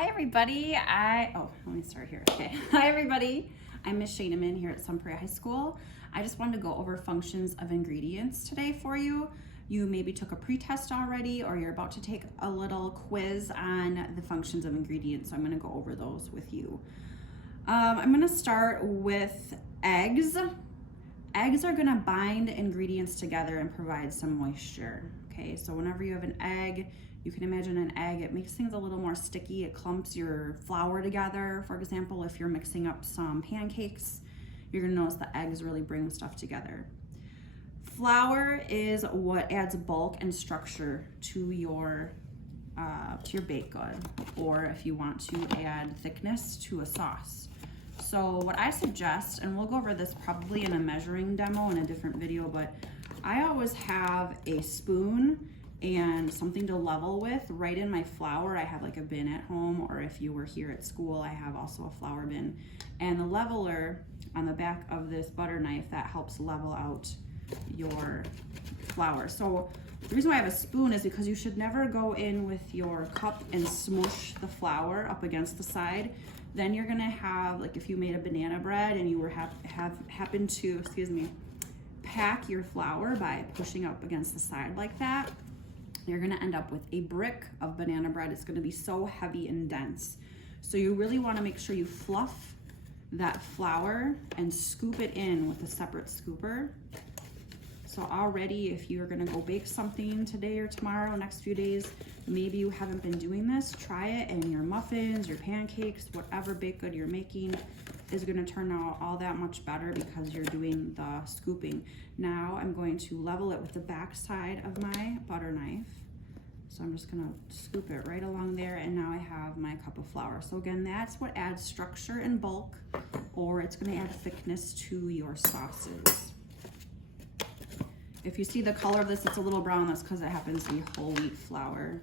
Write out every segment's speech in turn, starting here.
Hi everybody, let me start here. Okay. Hi everybody, I'm Miss Shaneman here at Sun Prairie High School. I just wanted to go over functions of ingredients today for you. You maybe took a pre-test already or you're about to take a little quiz on the functions of ingredients, so I'm going to go over those with you. I'm going to start with eggs. Eggs are going to bind ingredients together and provide some moisture. Okay, so whenever you have an egg, you can imagine an egg, it makes things a little more sticky. It clumps your flour together. For example, if you're mixing up some pancakes, you're gonna notice the eggs really bring stuff together. Flour is what adds bulk and structure to your baked good, or if you want to add thickness to a sauce. So what I suggest, and we'll go over this probably in a measuring demo in a different video, but I always have a spoon and something to level with right in my flour. I have like a bin at home, or if you were here at school, I have also a flour bin. And the leveler on the back of this butter knife, that helps level out your flour. So the reason why I have a spoon is because you should never go in with your cup and smush the flour up against the side. Then you're gonna have, like if you made a banana bread and you were happened to, pack your flour by pushing up against the side like that, you're gonna end up with a brick of banana bread. It's gonna be so heavy and dense. So you really wanna make sure you fluff that flour and scoop it in with a separate scooper. So already, if you're gonna go bake something today or tomorrow, next few days, maybe you haven't been doing this, try it, and your muffins, your pancakes, whatever baked good you're making is gonna turn out all that much better because you're doing the scooping. Now I'm going to level it with the back side of my butter knife. So I'm just gonna scoop it right along there, and now I have my cup of flour. So again, that's what adds structure and bulk, or it's gonna add thickness to your sauces. If you see the color of this, it's a little brown, that's because it happens to be whole wheat flour.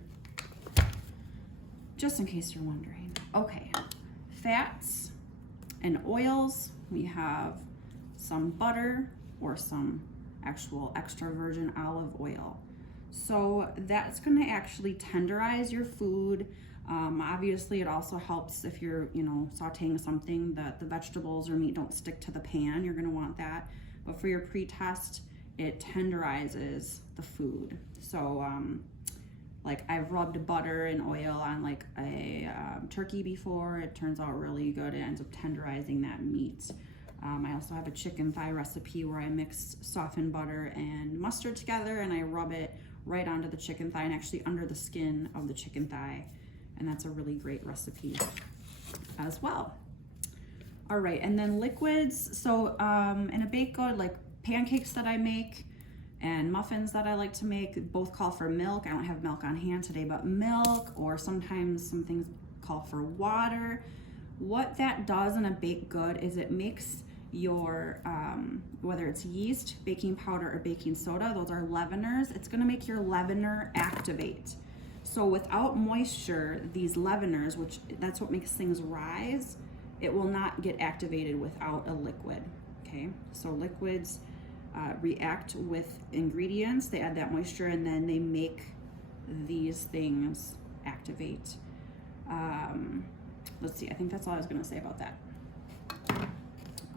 Just in case you're wondering. Okay, fats and oils. We have some butter or some actual extra virgin olive oil. So that's gonna actually tenderize your food. Obviously it also helps if you're, sauteing something that the vegetables or meat don't stick to the pan. You're gonna want that. But for your pre-test, it tenderizes the food. So like I've rubbed butter and oil on like a turkey before. It turns out really good. It ends up tenderizing that meat. I also have a chicken thigh recipe where I mix softened butter and mustard together, and I rub it right onto the chicken thigh and actually under the skin of the chicken thigh. And that's a really great recipe as well. All right, and then liquids. So in a baked good, like pancakes that I make and muffins that I like to make, both call for milk. I don't have milk on hand today, but milk, or sometimes some things call for water. What that does in a baked good is it makes your, whether it's yeast, baking powder, or baking soda, those are leaveners, it's gonna make your leavener activate. So without moisture, these leaveners, which that's what makes things rise, it will not get activated without a liquid, okay? So liquids react with ingredients, they add that moisture, and then they make these things activate. Let's see, I think that's all I was gonna say about that.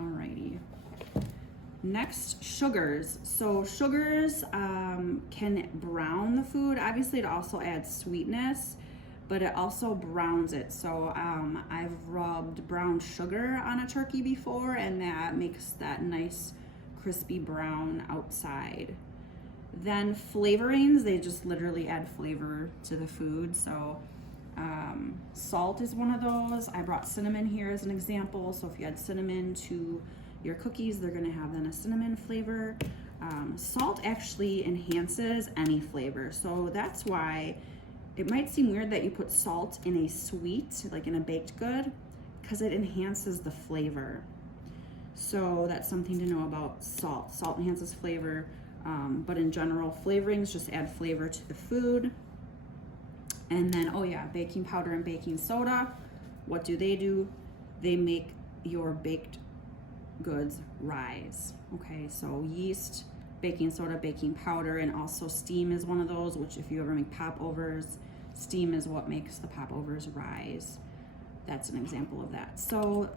Alrighty. Next, sugars. So sugars can brown the food. Obviously it also adds sweetness, but it also browns it. So I've rubbed brown sugar on a turkey before, and that makes that nice crispy brown outside. Then flavorings, they just literally add flavor to the food. So salt is one of those. I brought cinnamon here as an example. So if you add cinnamon to your cookies, they're gonna have then a cinnamon flavor. Salt actually enhances any flavor. So that's why it might seem weird that you put salt in a sweet, like in a baked good, because it enhances the flavor. So that's something to know about salt. Salt enhances flavor, but in general, flavorings just add flavor to the food. And then, oh yeah, baking powder and baking soda, what do? They make your baked goods rise. Okay, so yeast, baking soda, baking powder, and also steam is one of those, which if you ever make popovers, steam is what makes the popovers rise. that's an example of that. So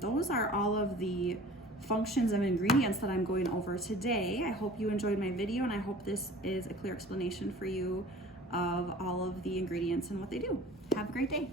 those are all of the functions of ingredients that I'm going over today. I hope you enjoyed my video, and I hope this is a clear explanation for you of all of the ingredients and what they do. Have a great day.